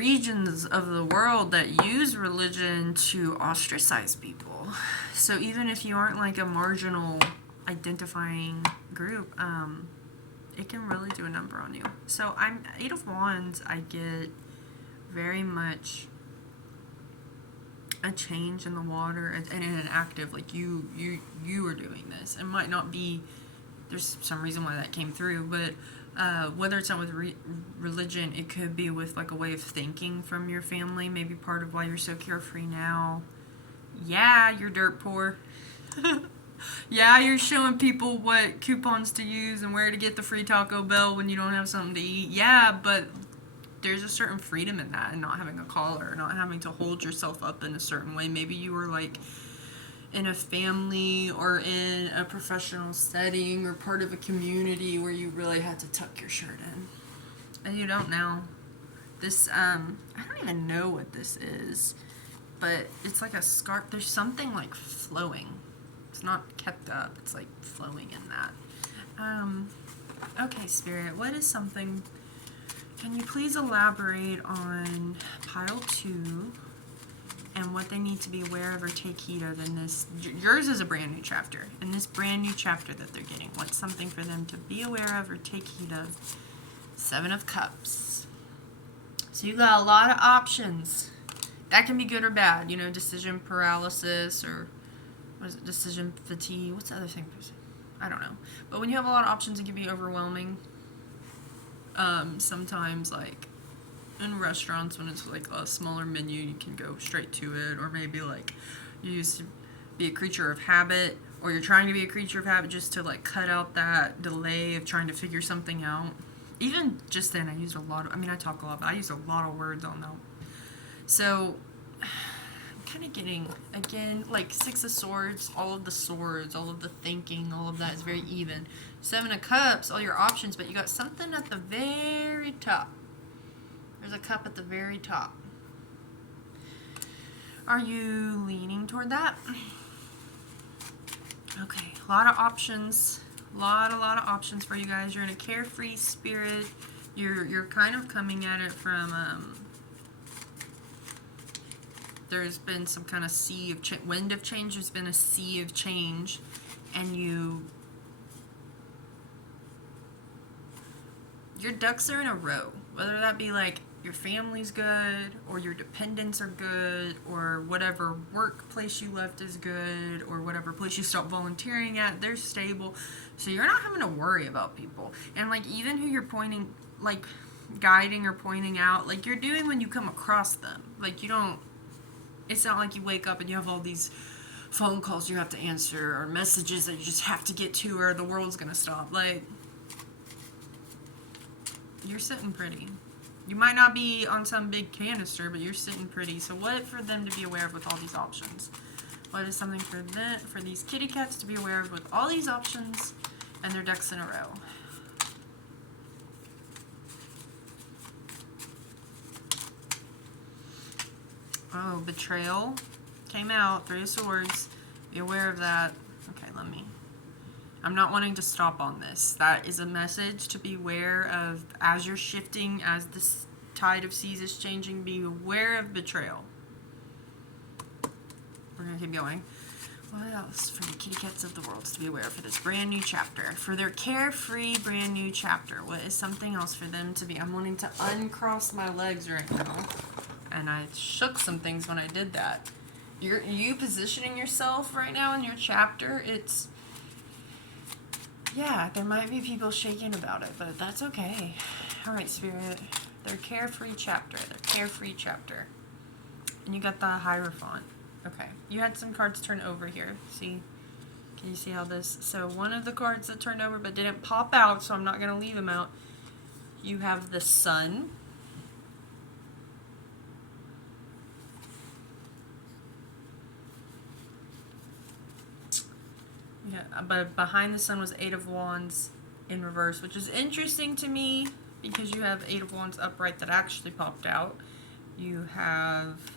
regions of the world that use religion to ostracize people. So even if you aren't like a marginal identifying group, it can really do a number on you. So I'm Eight of Wands. I get very much a change in the water and in an active, like you are doing this. It might not be, there's some reason why that came through, but whether it's not with religion, it could be with like a way of thinking from your family. Maybe part of why you're so carefree now. Yeah, you're dirt poor. Yeah, you're showing people what coupons to use and where to get the free Taco Bell when you don't have something to eat. Yeah, but there's a certain freedom in that, and not having a collar, not having to hold yourself up in a certain way. Maybe you were like in a family or in a professional setting or part of a community where you really had to tuck your shirt in. And you don't now. This, I don't even know what this is, but it's like a scarf. There's something like flowing. It's not kept up. It's like flowing in that. Okay, Spirit, what is something... Can you please elaborate on pile 2 and what they need to be aware of or take heed of in this? Yours is a brand new chapter. In this brand new chapter that they're getting, what's something for them to be aware of or take heed of? 7 of Cups. So you got a lot of options. That can be good or bad. You know, decision paralysis, or what is it? Decision fatigue. What's the other thing? I don't know. But when you have a lot of options, it can be overwhelming. Sometimes, like in restaurants, when it's like a smaller menu, you can go straight to it. Or maybe like you used to be a creature of habit, or you're trying to be a creature of habit just to like cut out that delay of trying to figure something out. Even just then, I used a lot of, I talk a lot, but I used a lot of words on them. So I'm kind of getting, again, like 6 of Swords, all of the thinking, all of that is very even. 7 of Cups, all your options, but you got something at the very top. There's a cup at the very top. Are you leaning toward that? Okay, a lot of options. A lot of options for you guys. You're in a carefree spirit. You're kind of coming at it from, there's been some kind of sea of wind of change. There's been a sea of change, and your ducks are in a row. Whether that be like your family's good, or your dependents are good, or whatever workplace you left is good, or whatever place you stopped volunteering at, they're stable. So you're not having to worry about people. And like even who you're pointing, like guiding or pointing out, like you're doing when you come across them. Like you don't, it's not like you wake up and you have all these phone calls you have to answer, or messages that you just have to get to, or the world's gonna stop. Like, you're sitting pretty. You might not be on some big canister, but you're sitting pretty. So what for them to be aware of with all these options? What is something for these kitty cats to be aware of with all these options and their ducks in a row? Oh, betrayal came out. 3 of Swords. Be aware of that. Okay, I'm not wanting to stop on this. That is a message to be aware of as you're shifting, as this tide of seas is changing. Be aware of betrayal. We're going to keep going. What else for the kitty cats of the world to be aware of for this brand new chapter? For their carefree brand new chapter, what is something else for them to be? I'm wanting to uncross my legs right now. And I shook some things when I did that. You positioning yourself right now in your chapter, it's... Yeah, there might be people shaking about it, but that's okay. Alright, Spirit. Their carefree chapter. And you got the Hierophant. Okay. You had some cards turn over here. See? Can you see how this... So one of the cards that turned over but didn't pop out, so I'm not going to leave them out. You have the Sun. Yeah, but behind the Sun was 8 of Wands in reverse, which is interesting to me because you have 8 of Wands upright that actually popped out. You have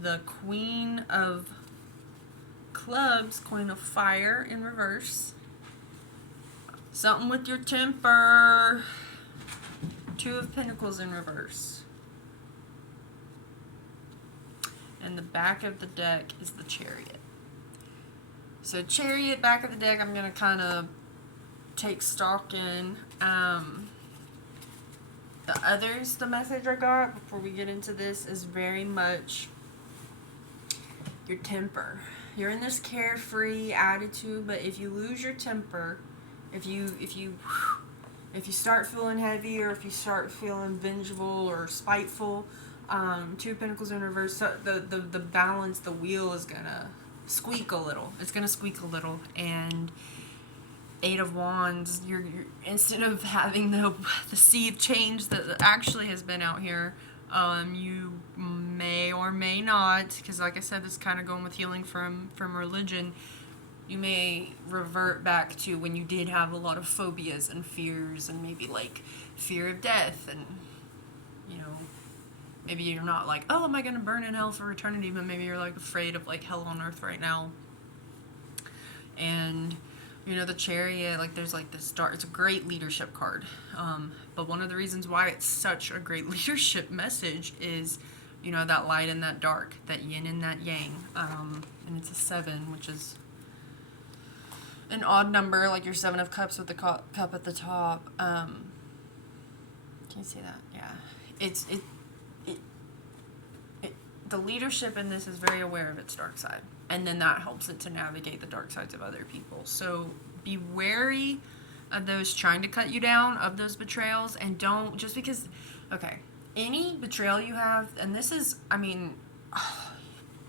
the Queen of Clubs, Queen of Fire in reverse. Something with your temper. 2 of Pentacles in reverse. and the back of the deck is the Chariot. So Chariot, back of the deck, I'm going to kind of take stock in. The message I got before we get into this is very much your temper. You're in this carefree attitude, but if you lose your temper, if you start feeling heavy, or if you start feeling vengeful or spiteful, Two of Pentacles in reverse, so the balance, the wheel is gonna squeak a little. It's gonna squeak a little, and Eight of Wands, you're instead of having the sea of change that actually has been out here, you may or may not, because like I said, this is kind of going with healing from religion, you may revert back to when you did have a lot of phobias and fears, and maybe like fear of death, and you know, maybe you're not like, oh, am I going to burn in hell for eternity, but maybe you're like afraid of like hell on earth right now. And you know, the Chariot, like there's like this dark, it's a great leadership card. But one of the reasons why it's such a great leadership message is, you know, that light and that dark, that yin and that yang. And it's a 7, which is an odd number, like your 7 of Cups with the cup at the top. Can you see that? Yeah. The leadership in this is very aware of its dark side. And then that helps it to navigate the dark sides of other people. So be wary of those trying to cut you down, of those betrayals, and don't, just because, okay, any betrayal you have, and this is, I mean,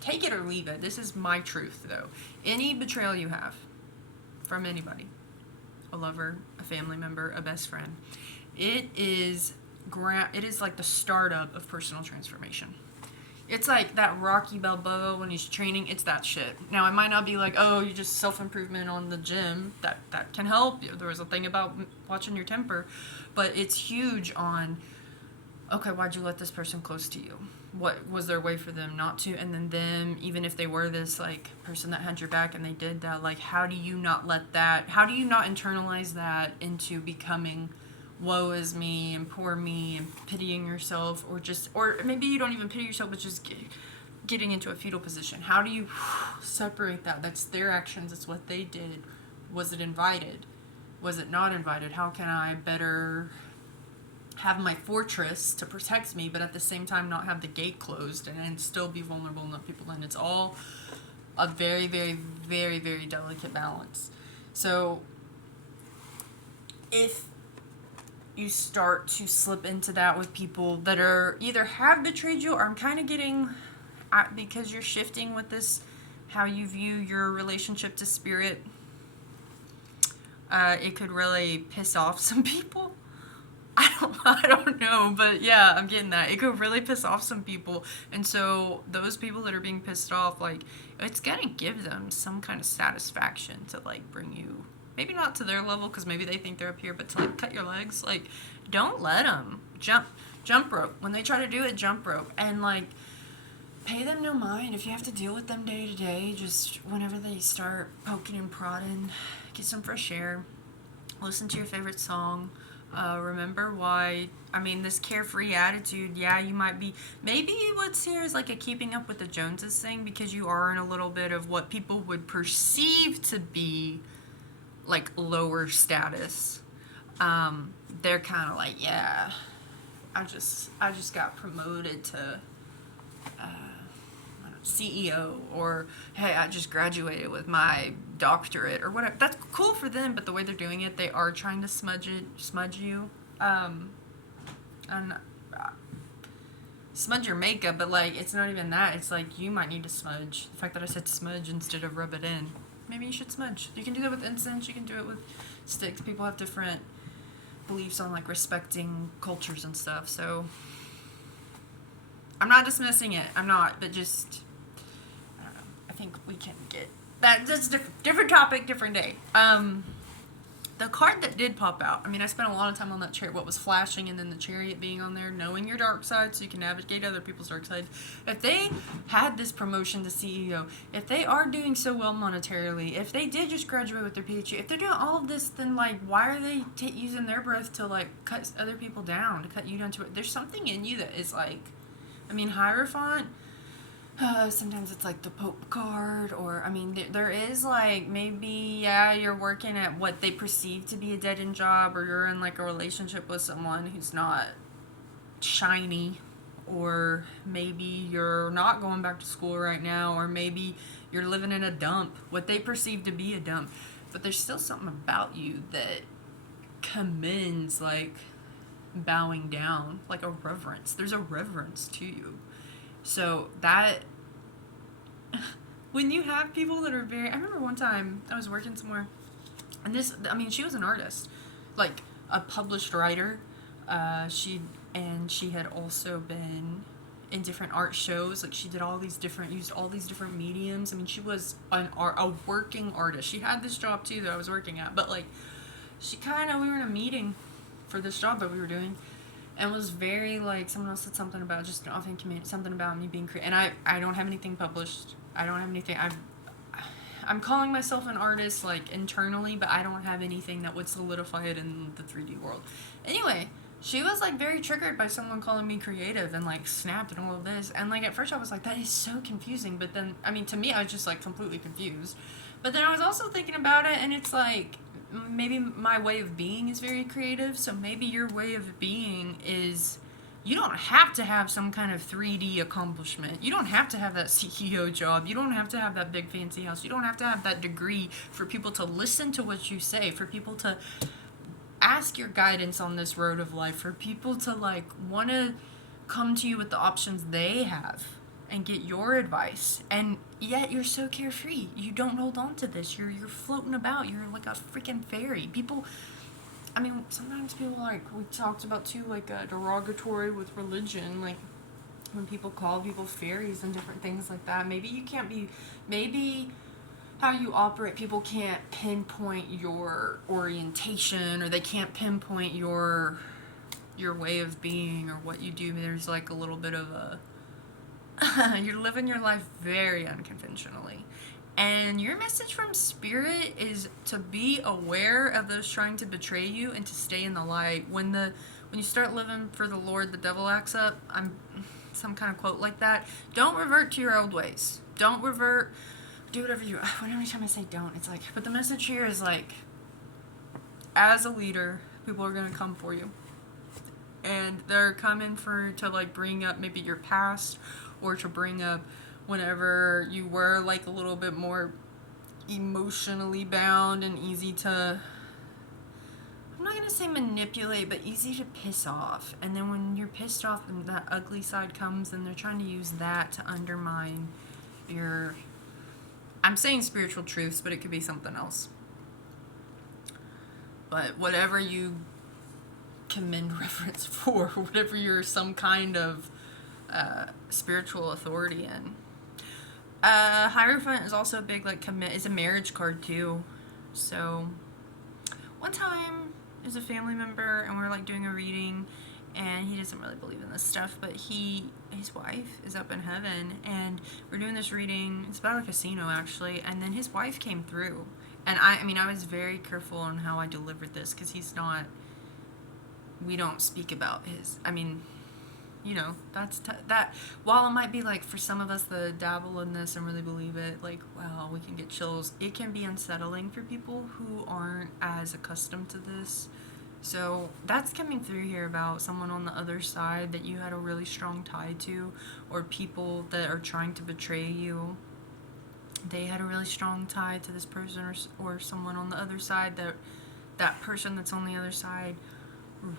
take it or leave it. This is my truth, though. Any betrayal you have from anybody, a lover, a family member, a best friend, it is like the startup of personal transformation. It's like that Rocky Balboa when he's training. It's that shit. Now, it might not be like, oh, you just self-improvement on the gym. That can help. There was a thing about watching your temper. But it's huge on, okay, why'd you let this person close to you? What was there a way for them not to? And then them, even if they were this, like, person that had your back and they did that, like, how do you not internalize that into becoming woe is me and poor me and pitying yourself, or maybe you don't even pity yourself, but just getting into a fetal position? How do you separate that? That's their actions. It's what they did. Was it invited? Was it not invited? How can I better have my fortress to protect me, but at the same time not have the gate closed and still be vulnerable and let people in? It's all a very, very, very, very delicate balance. So if you start to slip into that with people that are either have betrayed you, or I'm kind of getting, because you're shifting with this, how you view your relationship to spirit, it could really piss off some people. I don't know, but yeah, I'm getting that. It could really piss off some people. And so those people that are being pissed off, like, it's gonna give them some kind of satisfaction to like bring you, maybe not to their level, because maybe they think they're up here, but to like cut your legs. Like, don't let them jump rope. When they try to do it, jump rope. And like, pay them no mind. If you have to deal with them day to day, just whenever they start poking and prodding, get some fresh air, listen to your favorite song. Remember why, I mean, this carefree attitude, yeah, you might be, maybe what's here is like a keeping up with the Joneses thing, because you are in a little bit of what people would perceive to be like lower status. They're kind of like, yeah, I just got promoted to CEO, or hey, I just graduated with my doctorate, or whatever. That's cool for them, but the way they're doing it, they are trying to smudge you, and smudge your makeup. But like, it's not even that. It's like, you might need to smudge. The fact that I said smudge instead of rub it in, maybe you should smudge. You can do that with incense. You can do it with sticks. People have different beliefs on like respecting cultures and stuff. So I'm not dismissing it. I'm not, but just, I don't know. I think we can get that. That's different topic, different day. The card that did pop out, I mean, I spent a lot of time on that chariot, what was flashing, and then the Chariot being on there, knowing your dark side so you can navigate other people's dark side. If they had this promotion to CEO, if they are doing so well monetarily, if they did just graduate with their PhD, if they're doing all of this, then like, why are they using their breath to like cut other people down, to cut you down to it? There's something in you that is like, I mean, Hierophant, Sometimes it's like the Pope card, or I mean, there is like maybe, yeah, you're working at what they perceive to be a dead end job, or you're in like a relationship with someone who's not shiny, or maybe you're not going back to school right now, or maybe you're living in a dump, what they perceive to be a dump. But there's still something about you that commends like bowing down, like a reverence. There's a reverence to you. So that when you have people that are very, I remember one time I was working somewhere, and this, I mean, she was an artist, like a published writer. She had also been in different art shows. Like she did all these different, used all these different mediums. I mean, she was a working artist. She had this job too that I was working at, but like she kind of, we were in a meeting for this job that we were doing, and was very like, someone else said something about just often something about me being creative, and I don't have anything published. I don't have anything. I'm calling myself an artist like internally, but I don't have anything that would solidify it in the 3D world. Anyway, she was like very triggered by someone calling me creative and like snapped and all of this, and like at first I was like, that is so confusing, but then I mean, to me I was just like completely confused. But then I was also thinking about it, and it's like, maybe my way of being is very creative, so maybe your way of being is, you don't have to have some kind of 3D accomplishment. You don't have to have that CEO job. You don't have to have that big fancy house. You don't have to have that degree for people to listen to what you say, for people to ask your guidance on this road of life, for people to like want to come to you with the options they have and get your advice. And yet you're so carefree. You don't hold on to this. You're floating about. You're like a freaking fairy. People, I mean, sometimes people, like we talked about too, like derogatory with religion, like when people call people fairies and different things like that. Maybe you can't be, maybe how you operate, people can't pinpoint your orientation, or they can't pinpoint your way of being or what you do. There's like a little bit of a you're living your life very unconventionally. And your message from spirit is to be aware of those trying to betray you and to stay in the light. When you start living for the Lord, the devil acts up. I'm some kind of quote like that. Don't revert to your old ways. Don't revert. Do whatever you. Every time I say don't, it's like. But the message here is like, as a leader, people are gonna come for you, and they're coming to like bring up maybe your past, or to bring up whenever you were like a little bit more emotionally bound and easy to, I'm not gonna say manipulate, but easy to piss off. And then when you're pissed off and that ugly side comes, and they're trying to use that to undermine your, I'm saying spiritual truths, but it could be something else. But whatever you commend reverence for, whatever you're some kind of spiritual authority in. Hierophant is also a big, like, commit, is a marriage card too. So one time there's a family member, and we're like doing a reading, and he doesn't really believe in this stuff, but his wife is up in heaven, and we're doing this reading. It's about a casino actually, and then his wife came through, and I mean I was very careful on how I delivered this, because we don't speak about his, I mean, you know, that while it might be like for some of us that dabble in this and really believe it, like, wow, we can get chills, it can be unsettling for people who aren't as accustomed to this. So that's coming through here about someone on the other side that you had a really strong tie to, or people that are trying to betray you. They had a really strong tie to this person, or someone on the other side, that person that's on the other side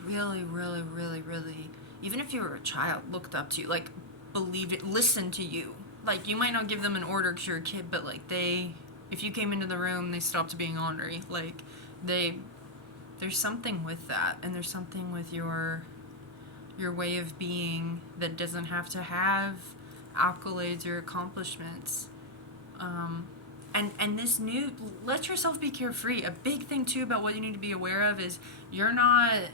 really, really, really, really, even if you were a child, looked up to you, like believed it, listened to you. Like you might not give them an order because you're a kid, but like if you came into the room, they stopped being ornery. Like there's something with that, and there's something with your way of being that doesn't have to have accolades or accomplishments. And this new, let yourself be carefree. A big thing too about what you need to be aware of is you're not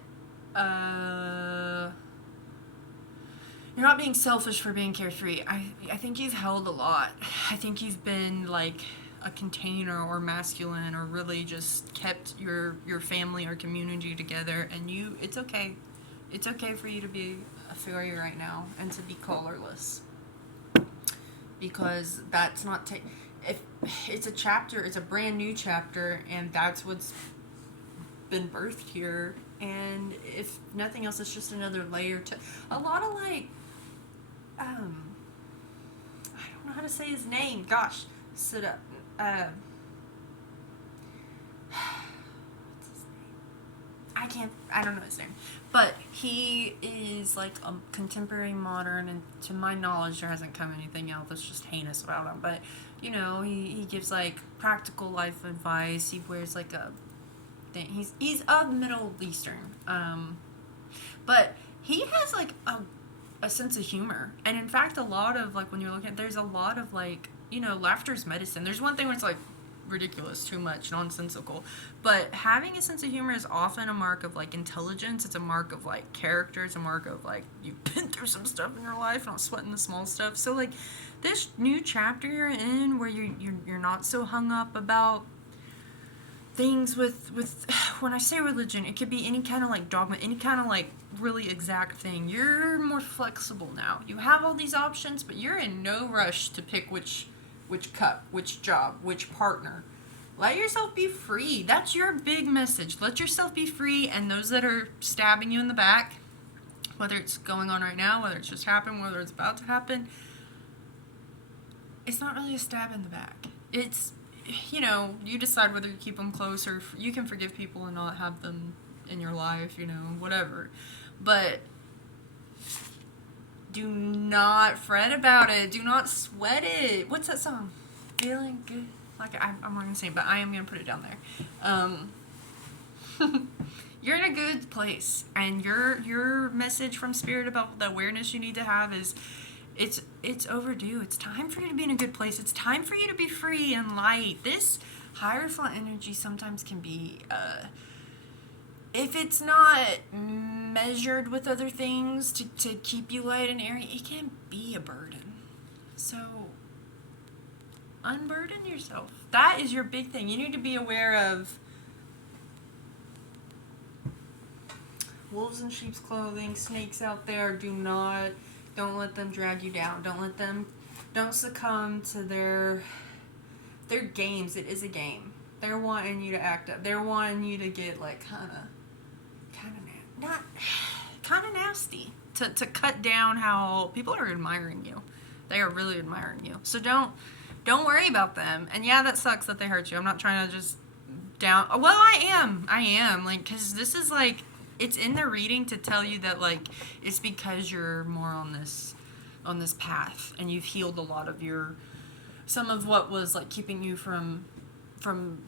being selfish for being carefree. I think you've held a lot. I think you've been like a container, or masculine, or really just kept your family or community together, and it's okay. It's okay for you to be a fairy right now and to be colorless. because that's not if it's a chapter, it's a brand new chapter, and that's what's been birthed here. And if nothing else, it's just another layer to a lot of like I don't know how to say his name. Gosh, sit up. What's his name? I don't know his name. But he is like a contemporary modern, and to my knowledge, there hasn't come anything out that's just heinous about him. But, you know, he gives like practical life advice. He wears like a thing. He's of Middle Eastern. But he has like a sense of humor. And in fact, a lot of like when you're looking at, there's a lot of like, you know, laughter's medicine. There's one thing where it's like ridiculous, too much, nonsensical. But having a sense of humor is often a mark of like intelligence. It's a mark of like character. It's a mark of like you've been through some stuff in your life, not sweating the small stuff. So like this new chapter you're in, where you're not so hung up about things with when I say religion, it could be any kind of like dogma, any kind of like really exact thing. You're more flexible now. You have all these options, but you're in no rush to pick which cup, which job, which partner. Let yourself be free. That's your big message. Let yourself be free, and those that are stabbing you in the back, whether it's going on right now, whether it's just happened, whether it's about to happen, it's not really a stab in the back. It's, you know, you decide whether you keep them close, or you can forgive people and not have them in your life, you know, whatever. But do not fret about it. Do not sweat it. What's that song? Feeling good. Like, I'm not going to sing, but I am going to put it down there. You're in a good place. And your message from Spirit about the awareness you need to have is, it's overdue. It's time for you to be in a good place. It's time for you to be free and light. This Hierophant energy sometimes can be, if it's not measured with other things to keep you light and airy, it can be a burden. So unburden yourself. That is your big thing. You need to be aware of wolves in sheep's clothing, snakes out there. Don't let them drag you down. Don't succumb to their games. It is a game. They're wanting you to act up. They're wanting you to get like kind of nasty to cut down how people are admiring you. They are really admiring you. So don't worry about them. And yeah, that sucks that they hurt you. I'm not trying to just down. Well, I am like, because this is like, it's in the reading to tell you that like it's because you're more on this path, and you've healed a lot of some of what was like keeping you from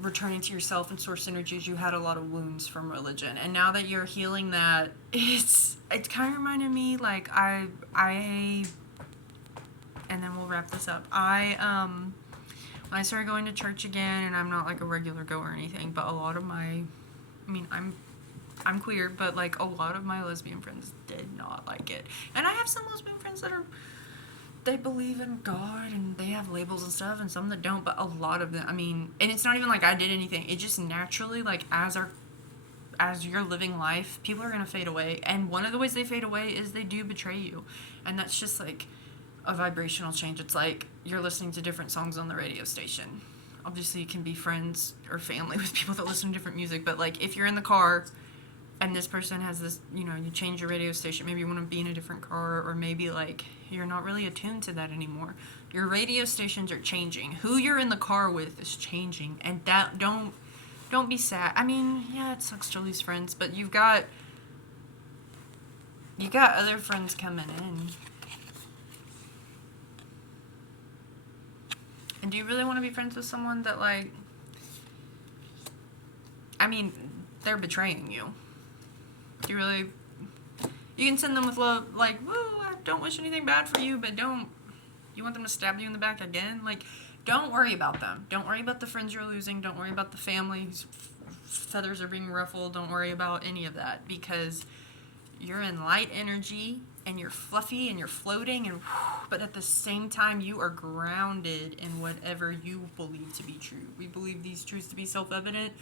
returning to yourself and source energies. You had a lot of wounds from religion, and now that you're healing that, it's kind of reminded me like I and then we'll wrap this up. When I started going to church again, and I'm not like a regular goer or anything, but a lot of I'm queer, but like a lot of my lesbian friends did not like it. And I have some lesbian friends they believe in God and they have labels and stuff, and some that don't, but a lot of them, and it's not even like I did anything. It just naturally, like, as you're living life, people are going to fade away. And one of the ways they fade away is they do betray you. And that's just like a vibrational change. It's like you're listening to different songs on the radio station. Obviously, you can be friends or family with people that listen to different music, but like if you're in the car and this person has this, you change your radio station, maybe you want to be in a different car, or maybe like you're not really attuned to that anymore. Your radio stations are changing. Who you're in the car with is changing, and that don't be sad. Yeah, it sucks to lose friends, but you got other friends coming in. And do you really want to be friends with someone that like, they're betraying you? Do you really? You can send them with love, like, woo, I don't wish anything bad for you, but you want them to stab you in the back again? Like, don't worry about them. Don't worry about the friends you're losing. Don't worry about the family whose feathers are being ruffled. Don't worry about any of that, because you're in light energy, and you're fluffy, and you're floating, but at the same time, you are grounded in whatever you believe to be true. We believe these truths to be self-evident.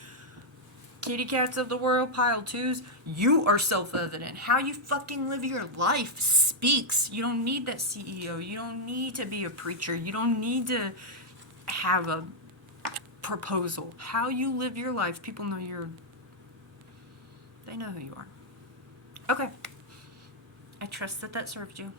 kitty cats of the world, pile twos, you are self-evident. How you fucking live your life speaks. You don't need that CEO. You don't need to be a preacher. You don't need to have a proposal. How you live your life, people know they know who you are. Okay. I trust that served you.